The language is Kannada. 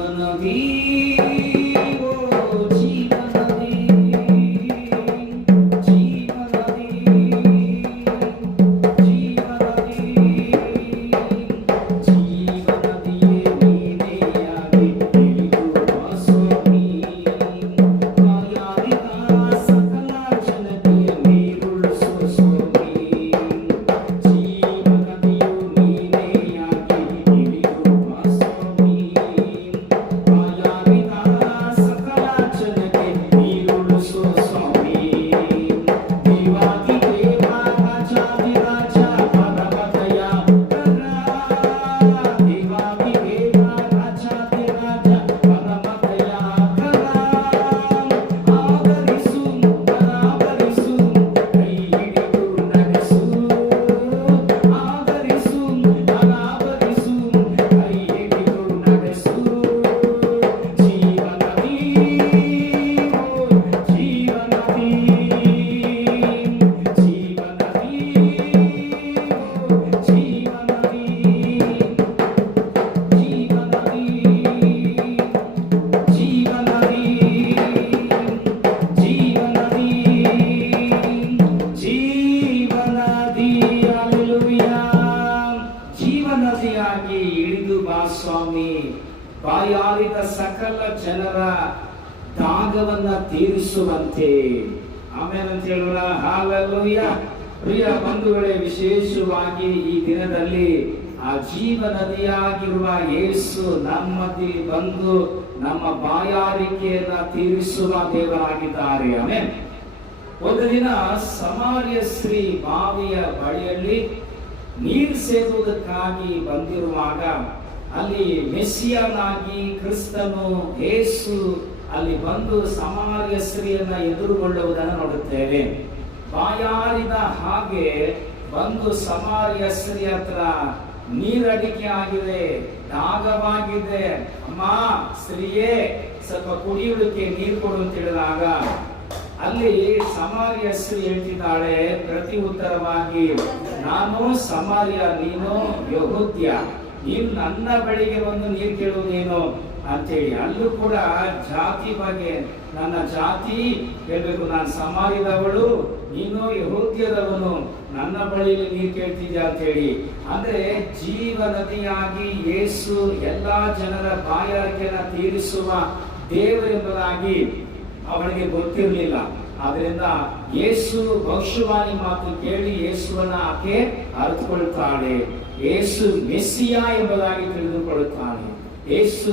ಜೀವನದಿ ಓ ಜೀವನದಿ ಜೀವನದಿ ಜೀವನದಿ ಜೀವನದಿಯೇ ನೀನೆಯಾಗಿ ತಿಳಿದು ಬಾ ಸ್ವಾಮಿ ಮಾಯಾವಿದ ಸಕಲ ಜನತೆಯ ನೀರುಳಿಸು ಸ್ವಾಮಿ ಜೀವನದಿಯು ನೀನೆಯಾಗಿ ತಿಳಿದು ಬಾ ಸ್ವಾಮಿ ಮಾಯಾವಿದ ಸಕಲ ಜನತೆ ನೀರುಳಿಸು ಸ್ವಾಮಿ ದೇವಾದಿ ದೇವ ರಾಜಾದಿ ರಾಜ ಪರಮದಯ ದೇವಾದಿ ದೇವ ರಾಜಾದಿ ರಾಜ ಪರಮದಯ ಆದರಿಸು ಬರಾಬರಿಸು ಕೈ ಹಿಡಿದು ನಡೆಸು ಆದರಿಸು ಬರಾಬರಿಸು ಕೈ ಹಿಡಿದು ನಡೆಸು ಜೀವನದಿ ಓ ಜೀವನದಿ ಜೀವನದಿ ಓ ಜೀವನದಿ ಜೀವನದಿ ಜೀವನದಿ ಜೀವನದಿ ಜೀವನದಿ ಹಲ್ಲೆಲೂಯಾ ಜೀವನದಿಯಾಗಿ ಇಳಿದು ಬಾ ಸ್ವಾಮಿ ಬಾಯಾರಿದ ಸಕಲ ಜನರ ದಾಗವನ್ನ ತೀರಿಸುವಂತೆ ಆಮೇಲೆ ಅಂತ ಹೇಳೋಣ ಹಾಲೆಲೂಯಾ ಪ್ರಿಯ ಬಂಧುಗಳೇ ವಿಶೇಷವಾಗಿ ಈ ದಿನದಲ್ಲಿ ಆ ಜೀವನದಿಯಾಗಿರುವ ಯೇಸು ನಮ್ಮಲ್ಲಿ ಬಂದು ನಮ್ಮ ಬಾಯಾರಿಕೆಯನ್ನ ತೀರಿಸುವ ದೇವರಾಗಿದ್ದಾರೆ ಆಮೆನ್ ಒಂದು ದಿನ ಸಮಾರ್ಯ ಸ್ತ್ರೀ ಬಾವಿಯ ಬಳಿಯಲ್ಲಿ ನೀರು ಸೇದುವುದಕ್ಕಾಗಿ ಬಂದಿರುವಾಗ ಅಲ್ಲಿ ಮೆಸ್ಸಿಯನಾಗಿ ಕ್ರಿಸ್ತನು ಯೇಸು ಅಲ್ಲಿ ಬಂದು ಸಮಾರ್ಯ ಸ್ತ್ರೀಯನ್ನ ಎದುರುಗೊಳ್ಳುವುದನ್ನು ನೋಡುತ್ತೇವೆ ಬಾಯಾರಿದ ಹಾಗೆ ಬಂದು ಸಮಾರ್ಯ ಸ್ತ್ರೀ ಹತ್ರ ನೀರಡಿಕೆ ಆಗಿದೆ ದಾಗವಾಗಿದೆ ಅಮ್ಮ ಸ್ತ್ರೀಯೇ ಸ್ವಲ್ಪ ಕುಡಿಯುವುದಕ್ಕೆ ನೀರು ಕೊಡು ಅಂತ ಹೇಳಿದಾಗ ಅಲ್ಲಿ ಸಮಾರ್ಯ ಸ್ತ್ರೀ ಹೇಳ್ತಿದ್ದಾಳೆ ಪ್ರತಿ ಉತ್ತರವಾಗಿ ನಾನು ಸಮಾರ್ಯ ನೀನು ಯಹೂದ್ಯ ನೀನು ನನ್ನ ಬಳಿಗೆ ಬಂದು ನೀರು ಕೇಳುವುದೇನು ಅಂತೇಳಿ ಅಲ್ಲೂ ಕೂಡ ಜಾತಿ ಬಗ್ಗೆ ನನ್ನ ಜಾತಿ ಹೇಳ್ಬೇಕು ನಾನು ಸಮಾರ್ಯದವಳು ನೀನು ಯಹೂದ್ಯದವನು ನನ್ನ ಬಳಿಯಲ್ಲಿ ನೀರು ಕೇಳ್ತಿದ್ಯಾ ಅಂತ ಹೇಳಿ ಅಂದ್ರೆ ಜೀವನದಿಯಾಗಿ ಯೇಸು ಎಲ್ಲಾ ಜನರ ಬಾಯಾರಿಕೆಯನ್ನ ತೀರಿಸುವ ದೇವರೆಂಬುದಾಗಿ ಅವಳಿಗೆ ಗೊತ್ತಿರಲಿಲ್ಲ ಆದ್ರಿಂದ ಯೇಸು ಭವಿಷ್ಯವಾಣಿ ಮಾತು ಕೇಳಿ ಯೇಸುವನ್ನ ಆಕೆ ಅರ್ಥಕೊಳ್ತಾಳೆ ಯೇಸು ಮೆಸ್ಸಿಯ ಎಂಬುದಾಗಿ ತಿಳಿದುಕೊಳ್ಳುತ್ತಾನೆ ಯೇಸು